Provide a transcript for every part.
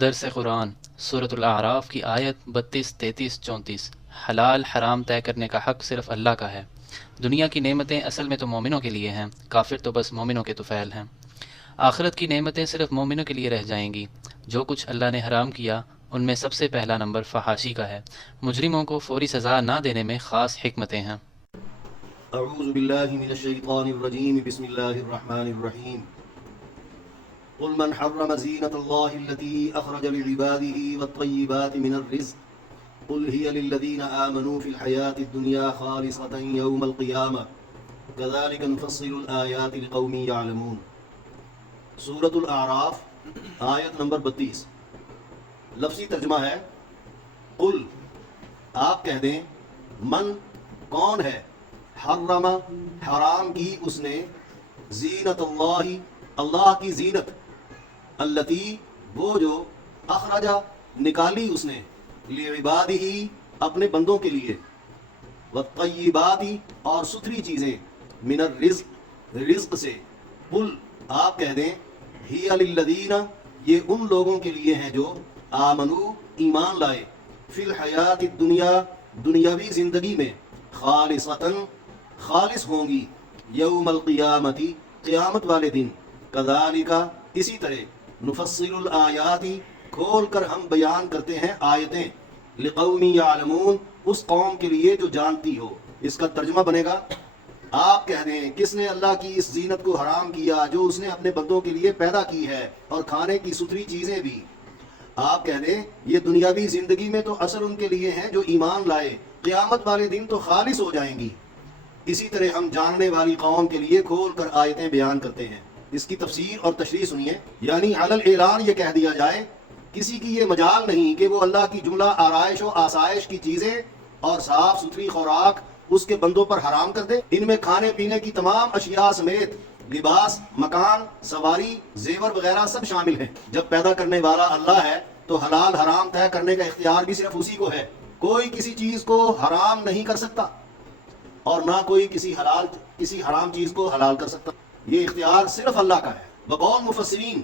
درس قرآن سورۃ الاعراف کی آیت 32، 33، 34۔ حلال حرام طے کرنے کا حق صرف اللہ کا ہے۔ دنیا کی نعمتیں اصل میں تو مومنوں کے لیے ہیں، کافر تو بس مومنوں کے طفیل ہیں۔ آخرت کی نعمتیں صرف مومنوں کے لیے رہ جائیں گی۔ جو کچھ اللہ نے حرام کیا ان میں سب سے پہلا نمبر فحاشی کا ہے۔ مجرموں کو فوری سزا نہ دینے میں خاص حکمتیں ہیں۔ اعوذ باللہ من الشیطان الرجیم بسم اللہ الرحمن الرحیم قل من حرم زینة اللہ التي اخرج لعباده والطیبات من الرزق قل هي للذین آمنوا في الحیاة الدنیا خالصة یوم القیامة كذلك نفصل الآیات لقوم یعلمون۔ سورۃ الاعراف آیت نمبر 32۔ لفظی ترجمہ ہے قل، آپ کہہ دیں، من کون ہے، حرم حرام کی اس نے، زینت اللہ اللہ کی زینت، التی وہ جو، اخرجا نکالی اس نے، لعبادہ اپنے بندوں کے لیے، والطیبات اور ستھری چیزیں، من الرزق رزق سے، قل آپ کہہ دیں، ہی للذین یہ ان لوگوں کے لیے ہیں جو آمنو ایمان لائے، فی الحیات الدنیا دنیاوی زندگی میں، خالصتاً خالص ہوں گی، یوم القیامتی قیامت والے دن، کذالک اسی طرح، نفصل الآیات کھول کر ہم بیان کرتے ہیں آیتیں، لقوم یعلمون اس قوم کے لیے جو جانتی ہو۔ اس کا ترجمہ بنے گا، آپ کہہ دیں کس نے اللہ کی اس زینت کو حرام کیا جو اس نے اپنے بندوں کے لیے پیدا کی ہے، اور کھانے کی ستھری چیزیں بھی۔ آپ کہہ دیں یہ دنیاوی زندگی میں تو اصل ان کے لیے ہیں جو ایمان لائے، قیامت والے دن تو خالص ہو جائیں گی۔ اسی طرح ہم جاننے والی قوم کے لیے کھول کر آیتیں بیان کرتے ہیں۔ اس کی تفسیر اور تشریح سنیے، یعنی علل اعلان یہ کہہ دیا جائے، کسی کی یہ مجال نہیں کہ وہ اللہ کی جملہ آرائش و آسائش کی چیزیں اور صاف ستھری خوراک اس کے بندوں پر حرام کر دے۔ ان میں کھانے پینے کی تمام اشیاء سمیت لباس، مکان، سواری، زیور وغیرہ سب شامل ہیں۔ جب پیدا کرنے والا اللہ ہے تو حلال حرام طے کرنے کا اختیار بھی صرف اسی کو ہے۔ کوئی کسی چیز کو حرام نہیں کر سکتا اور نہ کوئی کسی حرام چیز کو حلال کر سکتا۔ یہ اختیار صرف اللہ کا ہے۔ بقول مفسرین،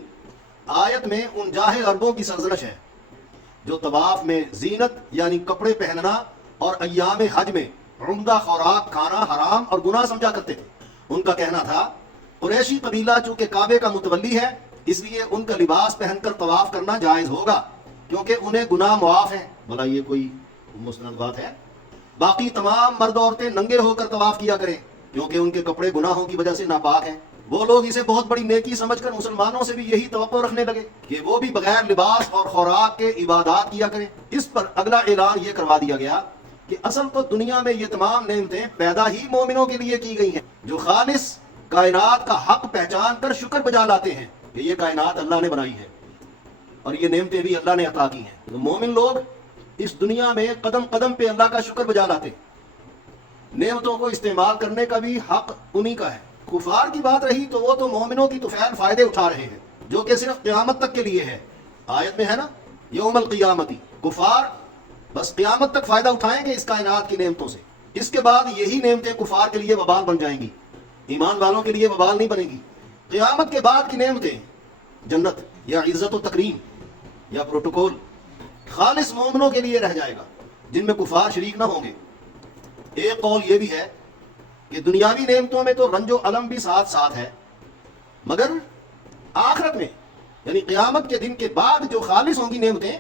آیت میں ان جاہل عربوں کی سرزنش ہے جو طواف میں زینت یعنی کپڑے پہننا اور ایام حج میں عمدہ خوراک کھانا حرام اور گناہ سمجھا کرتے تھے۔ ان کا کہنا تھا قریشی قبیلہ چونکہ کعبے کا متولی ہے اس لیے ان کا لباس پہن کر طواف کرنا جائز ہوگا کیونکہ انہیں گناہ معاف ہیں۔ بھلا یہ کوئی مستند بات ہے؟ باقی تمام مرد عورتیں ننگے ہو کر طواف کیا کریں کیونکہ ان کے کپڑے گناہوں کی وجہ سے ناپاک ہیں۔ وہ لوگ اسے بہت بڑی نیکی سمجھ کر مسلمانوں سے بھی یہی توقع رکھنے لگے کہ وہ بھی بغیر لباس اور خوراک کے عبادات کیا کریں۔ اس پر اگلا اعلان یہ کروا دیا گیا کہ اصل تو دنیا میں یہ تمام نعمتیں پیدا ہی مومنوں کے لیے کی گئی ہیں جو خالص کائنات کا حق پہچان کر شکر بجا لاتے ہیں کہ یہ کائنات اللہ نے بنائی ہے اور یہ نعمتیں بھی اللہ نے عطا کی ہیں۔ تو مومن لوگ اس دنیا میں قدم قدم پہ اللہ کا شکر بجا لاتے، نعمتوں کو استعمال کرنے کا بھی حق انہی کا ہے۔ کفار کی بات رہی تو وہ تو مومنوں کی طفیل فائدے اٹھا رہے ہیں جو کہ صرف قیامت تک کے لیے ہے۔ آیت میں ہے نا یوم القیامتی، کفار بس قیامت تک فائدہ اٹھائیں گے اس کائنات کی نعمتوں سے، اس کے بعد یہی نعمتیں کفار کے لیے وبال بن جائیں گی، ایمان والوں کے لیے وبال نہیں بنے گی۔ قیامت کے بعد کی نعمتیں، جنت یا عزت و تکریم یا پروٹوکول، خالص مومنوں کے لیے رہ جائے گا جن میں کفار شریک نہ ہوں گے۔ ایک قول یہ بھی ہے کہ دنیاوی نعمتوں میں تو رنج و الم بھی ساتھ ساتھ ہے، مگر آخرت میں یعنی قیامت کے دن کے بعد جو خالص ہوں گی نعمتیں،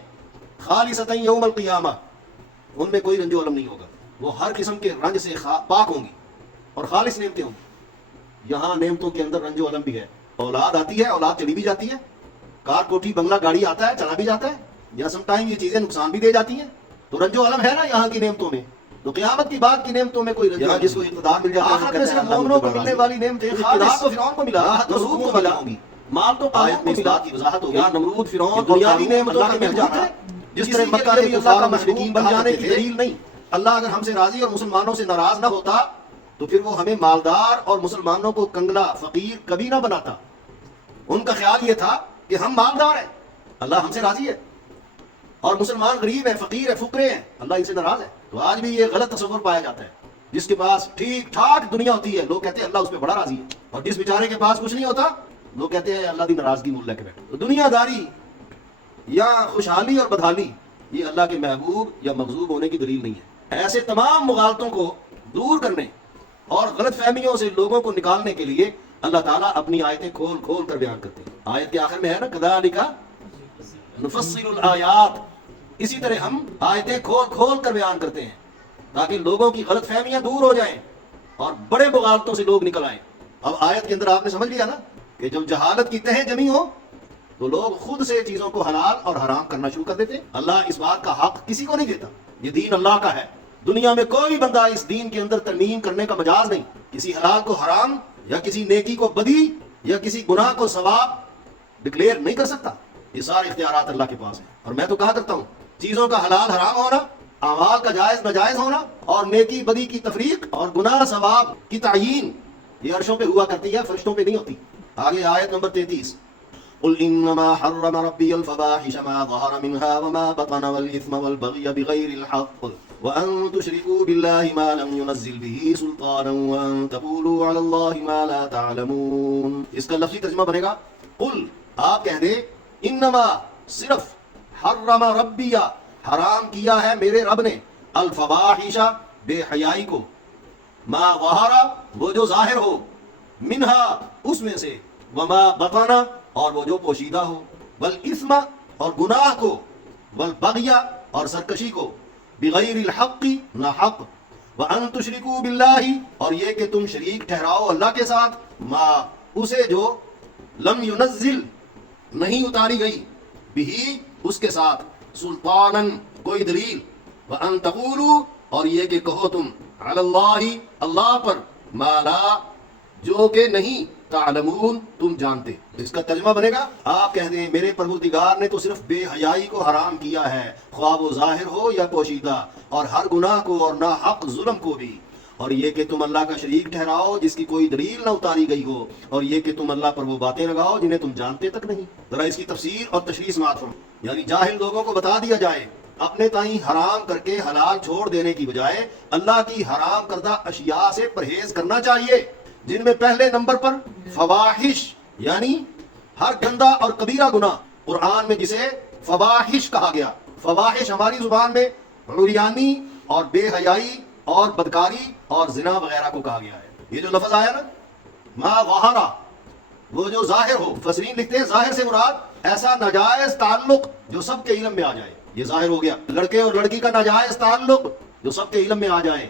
خالصتا یوم القیامہ، ان میں کوئی رنج و الم نہیں ہوگا، وہ ہر قسم کے رنج سے پاک ہوں گی اور خالص نعمتیں ہوں گی۔ یہاں نعمتوں کے اندر رنج و الم بھی ہے، اولاد آتی ہے، اولاد چلی بھی جاتی ہے، کار کوٹھی بنگلہ گاڑی آتا ہے، چلا بھی جاتا ہے، یا سم ٹائم یہ چیزیں نقصان بھی دے جاتی ہیں، تو رنج و الم ہے نا یہاں کی نعمتوں میں۔ تو قیامت کی بعد کی نعمتوں میں کوئی رنج و الم، جس کو اقتدار مل جاتا ہے، آخرت میں صرف مومنوں کو ملنے والی نعمتیں، اقتدار تو فرعون کو ملا، نمرود کو ملا، مال تو قارون کو ملا، کی وضاحت ہوگی، نمرود فرعون دنیاوی نعمتوں کا مل جانا ہے، جس طرح مکہ کے کفار کا مشرکین بن جانے کی دلیل نہیں۔ اللہ اگر ہم سے راضی اور مسلمانوں سے ناراض نہ ہوتا تو پھر وہ ہمیں مالدار اور مسلمانوں کو کنگلا فقیر کبھی نہ بناتا۔ ان کا خیال یہ تھا کہ ہم مالدار ہیں، اللہ ہم سے راضی ہے، اور مسلمان غریب ہیں، فقیر ہیں، فقرے ہیں، اللہ ان سے ناراض ہے۔ تو آج بھی یہ غلط تصور پایا جاتا ہے، جس کے پاس ٹھیک ٹھاک دنیا ہوتی ہے لوگ کہتے ہیں اللہ اس پہ بڑا راضی ہے، اور جس بیچارے کے پاس کچھ نہیں ہوتا لوگ کہتے ہیں اللہ دی ناراضگی مول لے کے بیٹھے۔ تو دنیا داری یا خوشحالی اور بدحالی یہ اللہ کے محبوب یا مغضوب ہونے کی دلیل نہیں ہے۔ ایسے تمام مغالطوں کو دور کرنے اور غلط فہمیوں سے لوگوں کو نکالنے کے لیے اللہ تعالیٰ اپنی آیتیں کھول کھول کر بیان کرتے ہیں۔ آیت کے آخر میں ہے نا کذالک نفصل الآیات، اسی طرح ہم آیتیں کھول کھول کر بیان کرتے ہیں تاکہ لوگوں کی غلط فہمیاں دور ہو جائیں اور بڑے مغالطوں سے لوگ نکل آئیں۔ اب آیت کے اندر آپ نے سمجھ لیا نا کہ جب جہالت کی تہ جمی ہو تو لوگ خود سے چیزوں کو حلال اور حرام کرنا شروع کر دیتے ہیں۔ اللہ اس بات کا حق کسی کو نہیں دیتا، یہ دین اللہ کا ہے، دنیا میں کوئی بندہ اس دین کے اندر ترمیم کرنے کا مجاز نہیں، کسی حلال کو حرام یا کسی نیکی کو بدی یا کسی گناہ کو ثواب ڈکلیئر نہیں کر سکتا، یہ سارے اختیارات اللہ کے پاس ہیں۔ اور میں تو کہا کرتا ہوں چیزوں کا حلال حرام ہونا، اعمال کا جائز ناجائز ہونا اور نیکی بدی کی تفریق اور گناہ ثواب کی تعیین یہ عرشوں پہ ہوا کرتی ہے، فرشتوں پہ نہیں ہوتی۔ آگے آیت نمبر 33، قل انما حرم ربي الفواحش ما ظهر منها وما بطن والاثم والبغي بغير الحق وان تشركوا بالله ما لم ينزل به سلطانا وان تقولوا على الله ما لا تعلمون۔ اس کا لفظی ترجمہ بنے گا قل، آپ کہہ دیں، انما صرف حرم ربی، حرام کیا ہے میرے رب نے، الفواحش بے حیائی کو، ما ظہر وہ جو ظاہر ہو، منہا اس میں سے، وما بطن اور وہ جو پوشیدہ ہو، والاثم اور گناہ کو، والبغی اور سرکشی کو، بغیر الحق نہ حق، وان تشرکوا باللہ اور یہ کہ تم شریک ٹھہراؤ اللہ کے ساتھ، ما اسے جو، لم ینزل نہیں اتاری گئی، بھی اس کے ساتھ، سلطانا کوئی دلیل، وان تقولوا اور یہ کہ کہو تم، علی اللہ اللہ پر، ما لا جو کہ نہیں، تعلمون تم جانتے۔ اس کا ترجمہ بنے گا، آپ کہہ دیں میرے پروردگار نے تو صرف بے حیائی کو حرام کیا ہے، خواہ وہ ظاہر ہو یا پوشیدہ، اور ہر گناہ کو اور ناحق ظلم کو بھی، اور یہ کہ تم اللہ کا شریک ٹھہراؤ جس کی کوئی دلیل نہ اتاری گئی ہو، اور یہ کہ تم اللہ پر وہ باتیں لگاؤ جنہیں تم جانتے تک نہیں۔ ذرا اس کی تفسیر اور تشریح سماعت فرمائیں، یعنی جاہل لوگوں کو بتا دیا جائے اپنے تائیں حرام کر کے حلال چھوڑ دینے کی بجائے اللہ کی حرام کردہ اشیاء سے پرہیز کرنا چاہیے، جن میں پہلے نمبر پر فواحش یعنی ہر گندا اور کبیرہ گناہ، قرآن میں جسے فواحش کہا گیا، فواحش ہماری زبان میں عریانی اور بے حیائی اور بدکاری اور زنا وغیرہ کو کہا گیا ہے۔ یہ جو لفظ آیا نا، ما ظہرا وہ جو ظاہر ہو، مفسرین لکھتے ہیں ظاہر سے مراد ایسا ناجائز تعلق جو سب کے علم میں آ جائے، یہ ظاہر ہو گیا، لڑکے اور لڑکی کا ناجائز تعلق جو سب کے علم میں آ جائے،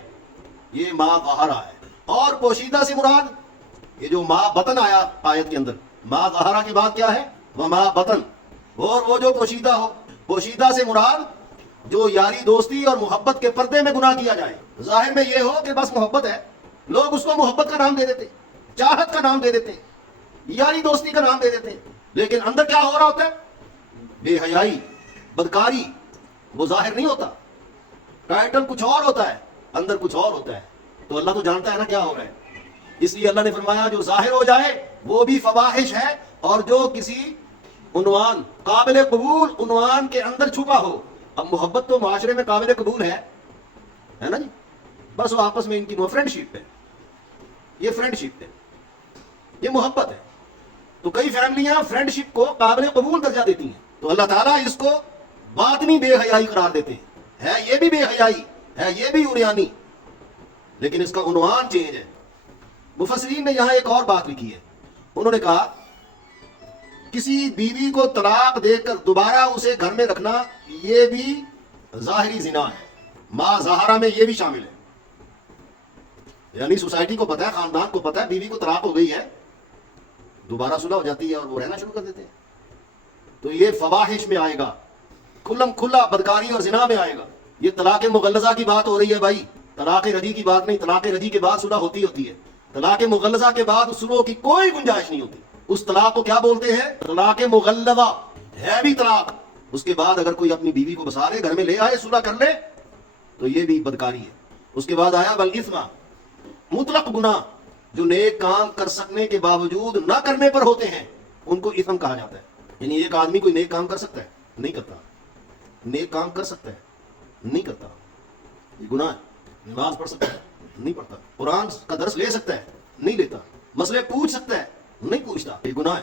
یہ ما ظہرا ہے۔ اور پوشیدہ سے مراد یہ جو ما بطن آیا آیت کے اندر، ما ظہرا کے بعد کیا ہے، وما بطن، اور وہ جو پوشیدہ ہو، پوشیدہ سے مراد جو یاری دوستی اور محبت کے پردے میں گناہ کیا جائے۔ ظاہر میں یہ ہو کہ بس محبت ہے، لوگ اس کو محبت کا نام دے دیتے، چاہت کا نام دے دیتے، یاری دوستی کا نام دے دیتے، لیکن اندر کیا ہو رہا ہوتا ہے، بے حیائی، بدکاری، وہ ظاہر نہیں ہوتا، ٹائٹل کچھ اور ہوتا ہے، اندر کچھ اور ہوتا ہے۔ تو اللہ تو جانتا ہے نا کیا ہو رہا ہے، اس لیے اللہ نے فرمایا جو ظاہر ہو جائے وہ بھی فواحش ہے، اور جو کسی عنوان قابل قبول عنوان کے اندر چھپا ہو۔ اب محبت تو معاشرے میں قابل قبول ہے نا جی، بس وہ آپس میں ان کی فرینڈ شپ ہے، یہ فرینڈ شپ ہے، یہ محبت ہے۔ تو کئی فیملیاں فرینڈ شپ کو قابل قبول درجہ دیتی ہیں، تو اللہ تعالیٰ اس کو باطنی بے حیائی قرار دیتے ہیں، ہے یہ بھی بے حیائی، ہے یہ بھی عریانی، لیکن اس کا عنوان چینج ہے۔ مفسرین نے یہاں ایک اور بات لکھی ہے، انہوں نے کہا کسی بیوی کو طلاق دے کر دوبارہ اسے گھر میں رکھنا یہ بھی ظاہری زنا ہے، ما ظاہرہ میں یہ بھی شامل ہے، یعنی سوسائٹی کو پتہ ہے، خاندان کو پتہ ہے بیوی کو طلاق ہو گئی ہے، دوبارہ صلح ہو جاتی ہے اور وہ رہنا شروع کر دیتے ہیں، تو یہ فواحش میں آئے گا، کھلم کھلا بدکاری اور زنا میں آئے گا۔ یہ طلاق مغلظہ کی بات ہو رہی ہے بھائی، طلاق رجی کی بات نہیں، طلاق رجی کے بعد صلح ہوتی ہے، طلاق مغلظہ کے بعد صلح کی کوئی گنجائش نہیں ہوتی۔ اس طلاق کو کیا بولتے ہیں، طلاق مغلظہ، ہے بھی طلاق، اس کے بعد اگر کوئی اپنی بیوی کو بسا لے، گھر میں لے آئے، صلح کر لے، تو یہ بھی بدکاری ہے۔ اس کے بعد آیا والاثم، مطلق گناہ جو نیک کام کر سکنے کے باوجود نہ کرنے پر ہوتے ہیں، ان کو اثم کہا جاتا ہے۔ یعنی ایک آدمی کوئی نیک کام کر سکتا ہے، نہیں کرتا، نیک کام کر سکتا ہے، نہیں کرتا، یہ گناہ ہے۔ نماز پڑھ سکتا ہے، نہیں پڑھتا، قرآن کا درس لے سکتا ہے، نہیں لیتا، مسئلے پوچھ سکتا ہے، نہیں پوچھتا، یہ گناہ ہے۔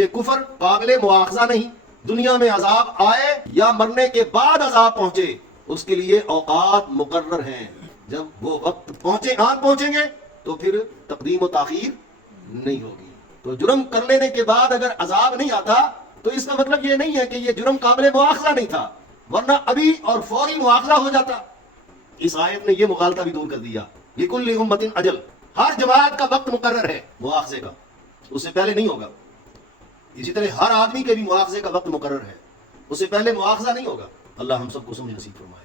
کہ کفر قابل مواخذہ نہیں، دنیا میں عذاب آئے یا مرنے کے بعد عذاب پہنچے، اس کے لیے اوقات مقرر ہیں۔ جب وہ وقت پہنچیں گے تو پھر تقدیم و تاخیر نہیں ہوگی۔ تو جرم کر لینے کے بعد اگر عذاب نہیں آتا تو اس کا مطلب یہ نہیں ہے کہ یہ جرم قابل مواخذہ نہیں تھا، ورنہ ابھی اور فوری مواخذہ ہو جاتا۔ اس آیت نے یہ مغالطہ بھی دور کر دیا۔ لِكُلِّ أُمَّةٍ اجل، ہر جماعت کا وقت مقرر ہے مواخذے کا، اس سے پہلے نہیں ہوگا۔ اسی طرح ہر آدمی کے بھی مواخذے کا وقت مقرر ہے، اس سے پہلے مواخذہ نہیں ہوگا۔ اللہ ہم سب کو سمجھ نصیب فرمائے۔